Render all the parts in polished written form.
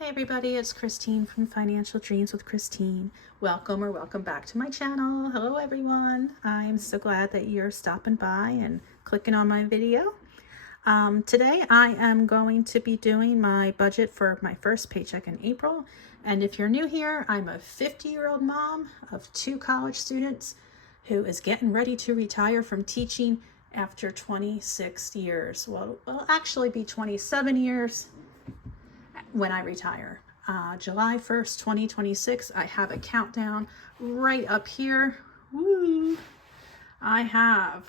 Hey everybody, it's Christine from Financial Dreams with Christine. Welcome or welcome back to my channel. Hello everyone. I'm so glad that you're stopping by and clicking on my video. Today I am going to be doing my budget for my first paycheck in April. And if you're new here, I'm a 50-year-old mom of 2 college students who is getting ready to retire from teaching after 26 years. Well, it'll actually be 27 years when I retire. July 1st, 2026, I have a countdown right up here. Woo! I have,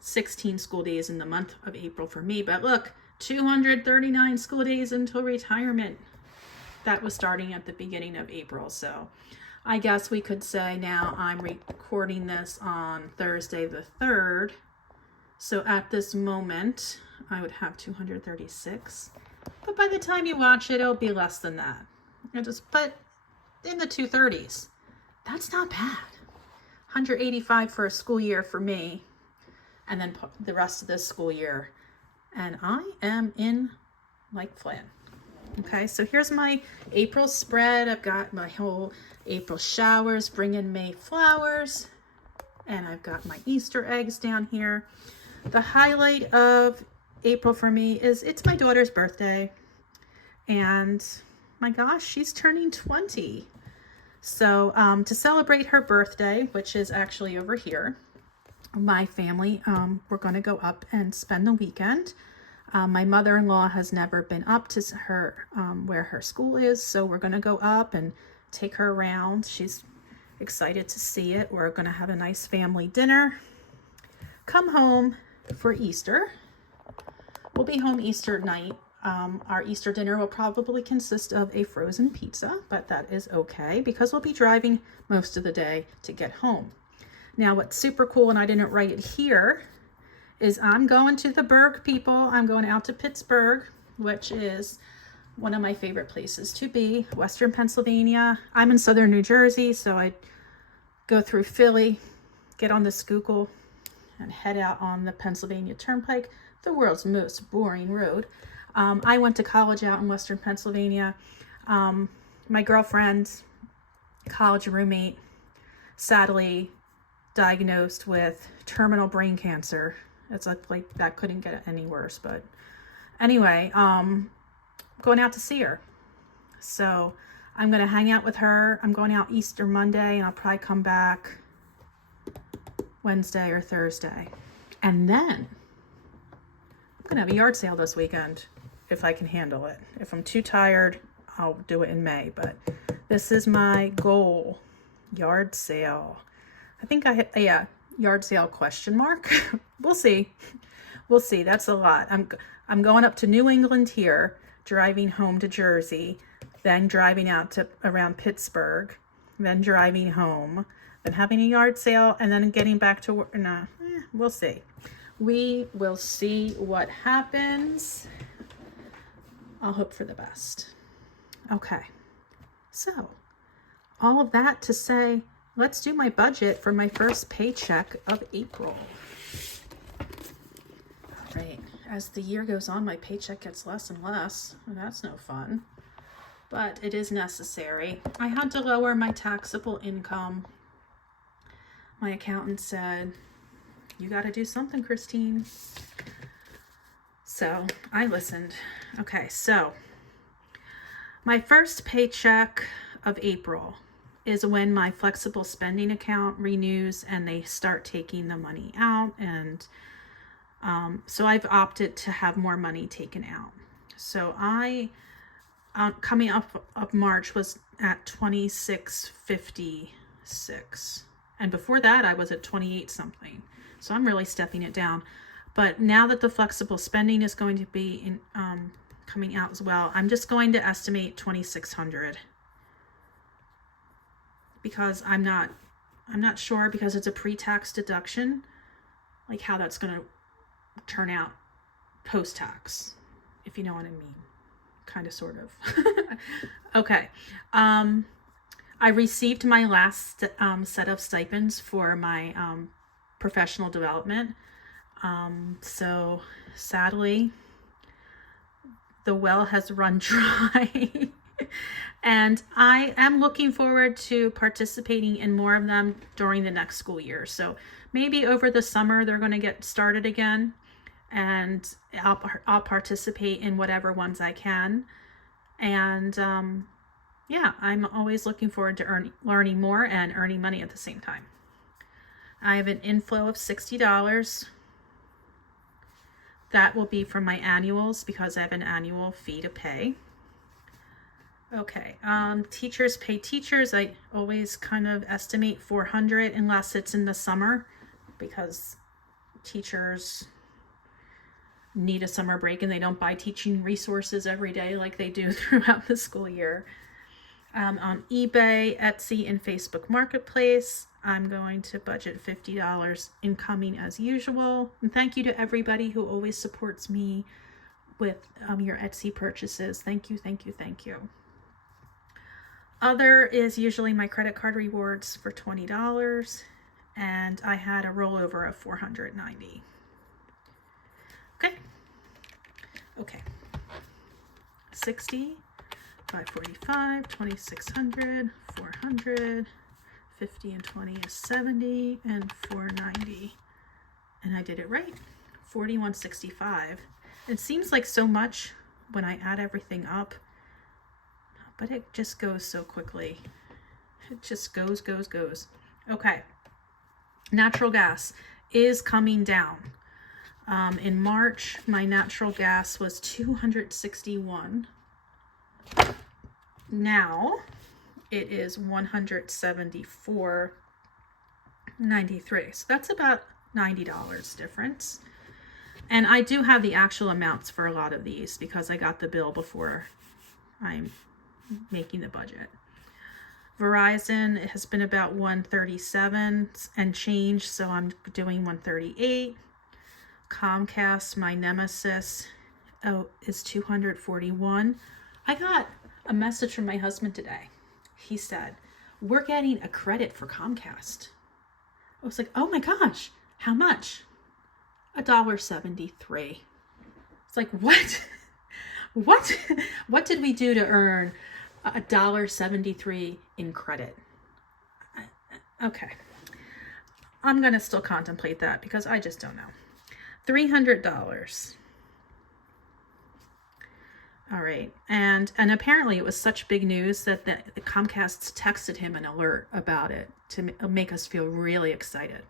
16 school days in the month of April for me, but look, 239 school days until retirement. That was starting at the beginning of April, so I guess we could say now I'm recording this on Thursday the 3rd. So at this moment, I would have 236. But by the time you watch it, it'll be less than that. But in the 230s. That's not bad. 185 for a school year for me. And then the rest of this school year. And I am in like Flynn. Okay, so here's my April spread. I've got my whole April showers, bring in May flowers. And I've got my Easter eggs down here. The highlight of April for me is it's my daughter's birthday. And my gosh, she's turning 20. So to celebrate her birthday, which is actually over here, my family, we're going to go up and spend the weekend. My mother-in-law has never been up to her where her school is. So we're going to go up and take her around. She's excited to see it. We're going to have a nice family dinner. Come home for Easter. We'll be home Easter night. Our Easter dinner will probably consist of a frozen pizza, but that is okay because we'll be driving most of the day to get home. Now, what's super cool, and I didn't write it here, is I'm going to the Berg, people. I'm going out to Pittsburgh, which is one of my favorite places to be, Western Pennsylvania. I'm in Southern New Jersey, so I go through Philly, get on the Schuylkill, and head out on the Pennsylvania Turnpike, the world's most boring road. I went to college out in Western Pennsylvania. My girlfriend, college roommate, sadly diagnosed with terminal brain cancer. It's like that couldn't get any worse, but anyway, going out to see her. So I'm going to hang out with her. I'm going out Easter Monday, and I'll probably come back Wednesday or Thursday. And then I'm going to have a yard sale this weekend if I can handle it. If I'm too tired, I'll do it in May. But this is my goal. Yard sale. I think I hit, yard sale question mark. We'll see. We'll see. That's a lot. I'm going up to New England here, driving home to Jersey, then driving out to around Pittsburgh, then driving home, then having a yard sale, and then getting back to work. Nah, we'll see. We will see what happens. I'll hope for the best. Okay. So, all of that to say, let's do my budget for my first paycheck of April. All right. As the year goes on, my paycheck gets less and less, and that's no fun. But it is necessary. I had to lower my taxable income. My accountant said, you got to do something, Christine. So I listened. Okay, so my first paycheck of April is when my flexible spending account renews and they start taking the money out. And so I've opted to have more money taken out. So coming up of March was at 2656. And before that, I was at 28 something. So I'm really stepping it down. But now that the flexible spending is going to be coming out as well, I'm just going to estimate 2,600 because I'm not sure, because it's a pre-tax deduction, like how that's going to turn out post-tax, if you know what I mean. Kind of, sort of. Okay. I received my last set of stipends for my professional development. So sadly, the well has run dry. And I am looking forward to participating in more of them during the next school year. So maybe over the summer they're going to get started again, and I'll participate in whatever ones I can. And yeah, I'm always looking forward to learning more and earning money at the same time. I have an inflow of $60. That will be from my annuals because I have an annual fee to pay. Okay, teachers pay teachers. I always kind of estimate 400 unless it's in the summer, because teachers need a summer break and they don't buy teaching resources every day like they do throughout the school year. On eBay, Etsy, and Facebook Marketplace, I'm going to budget $50 incoming as usual. And thank you to everybody who always supports me with your Etsy purchases. Thank you, thank you, thank you. Other is usually my credit card rewards for $20, and I had a rollover of $490. Okay. 60, 545, 2600, 400, 50 and 20 is 70, and 490. And I did it right. 4165. It seems like so much when I add everything up, but it just goes so quickly. It just goes. Okay. Natural gas is coming down. In March, my natural gas was $261. Now it is $174.93. So that's about $90 difference. And I do have the actual amounts for a lot of these because I got the bill before I'm making the budget. Verizon, it has been about $137 and change, so I'm doing $138. Comcast, my nemesis, is $241. I got a message from my husband today. He said, "We're getting a credit for Comcast." I was like, "Oh my gosh, how much?" $1.73. It's like, what? What did we do to earn $1.73 in credit? Okay. I'm going to still contemplate that because I just don't know. $300. All right. And apparently it was such big news that the Comcast texted him an alert about it to make us feel really excited.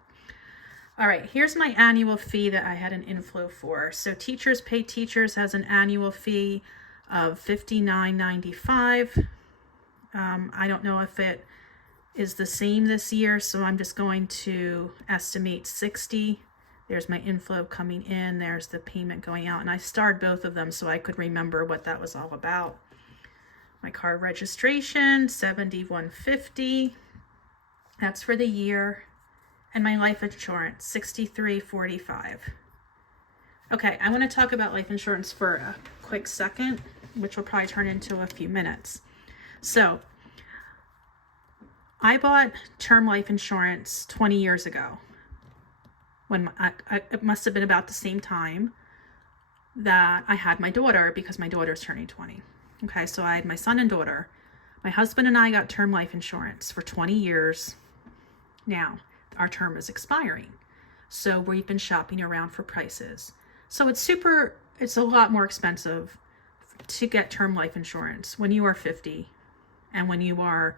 All right. Here's my annual fee that I had an inflow for. So Teachers Pay Teachers has an annual fee of $59.95. I don't know if it is the same this year, so I'm just going to estimate 60. There's my inflow coming in. There's the payment going out. And I starred both of them so I could remember what that was all about. My car registration, $71.50. That's for the year. And my life insurance, $63.45. Okay, I want to talk about life insurance for a quick second, which will probably turn into a few minutes. So, I bought term life insurance 20 years ago. When it must have been about the same time that I had my daughter, because my daughter's turning 20. Okay, so I had my son and daughter. My husband and I got term life insurance for 20 years. Now, our term is expiring. So we've been shopping around for prices. So it's a lot more expensive to get term life insurance when you are 50 and when you are,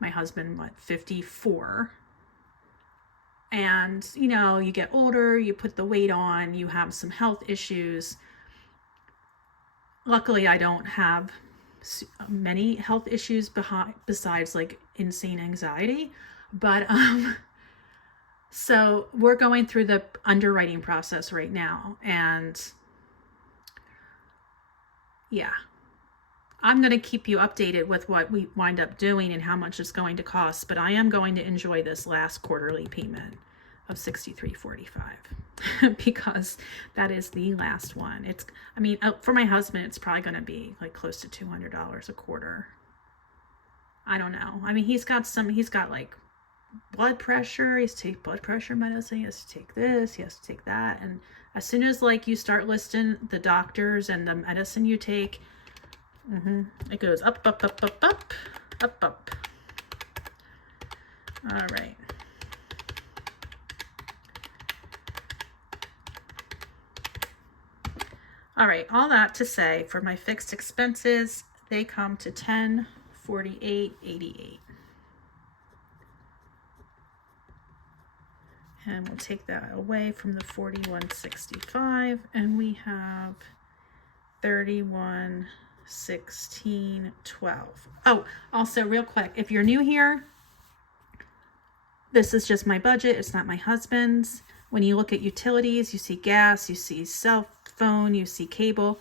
my husband, 54. And, you get older, you put the weight on, you have some health issues. Luckily, I don't have many health issues besides like insane anxiety. But, so we're going through the underwriting process right now. And yeah, I'm going to keep you updated with what we wind up doing and how much it's going to cost, but I am going to enjoy this last quarterly payment of $63.45 because that is the last one. For my husband, it's probably going to be like close to $200 a quarter. I don't know. He's got like blood pressure. He has to take blood pressure medicine. He has to take this. He has to take that. And As soon as like you start listing the doctors and the medicine you take, it goes up, up, up, up, up, up, up. All right. All right, all that to say, for my fixed expenses, they come to $1048.88. And we'll take that away from the $41.65, and we have $31.16.12. Oh, also real quick, if you're new here, this is just my budget. It's not my husband's. When you look at utilities, you see gas, you see cell phone, you see cable.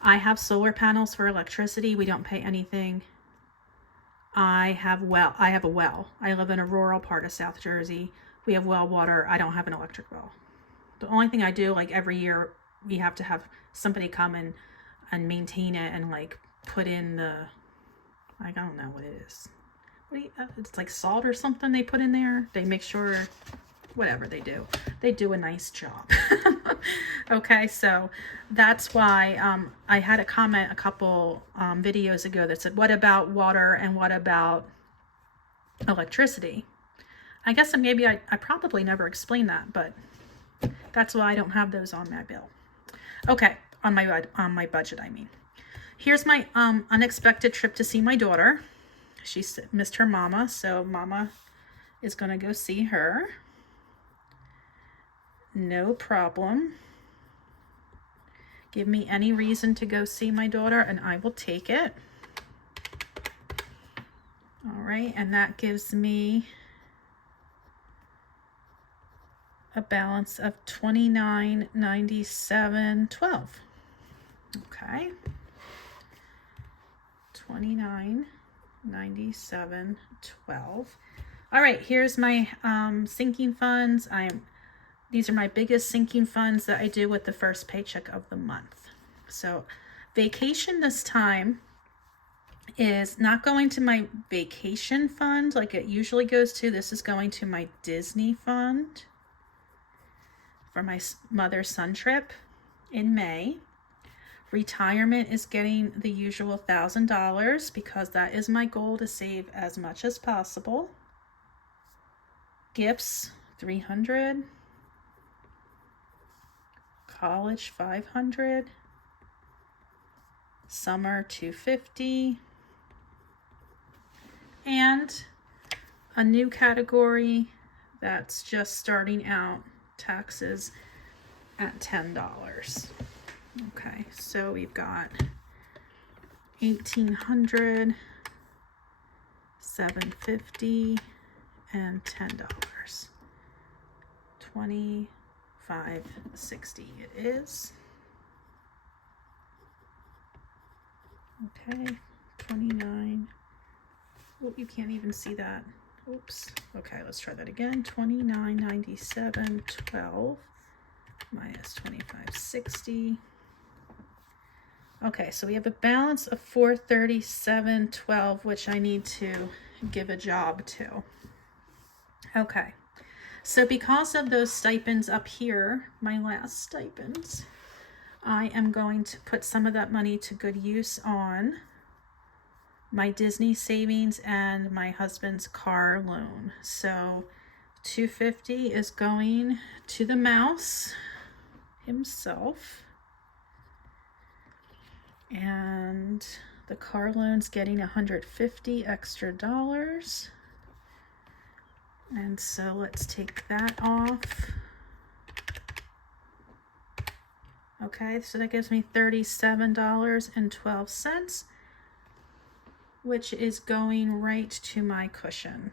I have solar panels for electricity. We don't pay anything. I have a well. I live in a rural part of South Jersey. We have well water. I don't have an electric well. The only thing I do, like every year, we have to have somebody come and maintain it and like put in the, I don't know what it is. It's like salt or something they put in there. They make sure, whatever they do. They do a nice job. Okay, so that's why I had a comment a couple videos ago that said, what about water and what about electricity? I guess maybe I probably never explained that, but that's why I don't have those on my bill. Okay, on my budget, I mean. Here's my unexpected trip to see my daughter. She missed her mama, so mama is going to go see her. No problem. Give me any reason to go see my daughter and I will take it. All right, and that gives me a balance of $29.97.12. Okay. $29.97.12. All right, here's my sinking funds. These are my biggest sinking funds that I do with the first paycheck of the month. So vacation this time is not going to my vacation fund like it usually goes to. This is going to my Disney fund for my mother-son trip in May. Retirement is getting the usual $1,000 because that is my goal, to save as much as possible. Gifts, $300. College, $500. Summer, $250. And a new category that's just starting out, taxes at $10. Okay, so we've got $1,800, $750, and $10. $25.60 it is. Okay, 29. Oh, you can't even see that. Oops. Okay, let's try that again. $29.97.12 minus $25.60. Okay, so we have a balance of $437.12, which I need to give a job to. Okay, so because of those stipends up here, my last stipends, I am going to put some of that money to good use on my Disney savings and my husband's car loan. So $250 is going to the mouse himself. And the car loan's getting $150 extra dollars. And so let's take that off. Okay, so that gives me $37.12, which is going right to my cushion.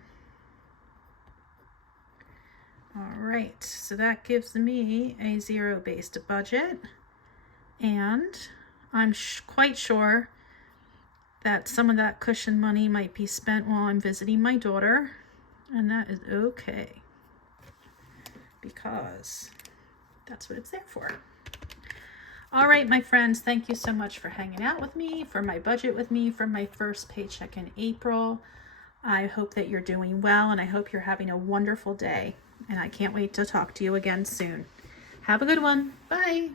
All right, so that gives me a zero-based budget. And I'm quite sure that some of that cushion money might be spent while I'm visiting my daughter, and that is okay, because that's what it's there for. All right, my friends, thank you so much for hanging out with me, for my budget with me, for my first paycheck in April. I hope that you're doing well, and I hope you're having a wonderful day, and I can't wait to talk to you again soon. Have a good one. Bye.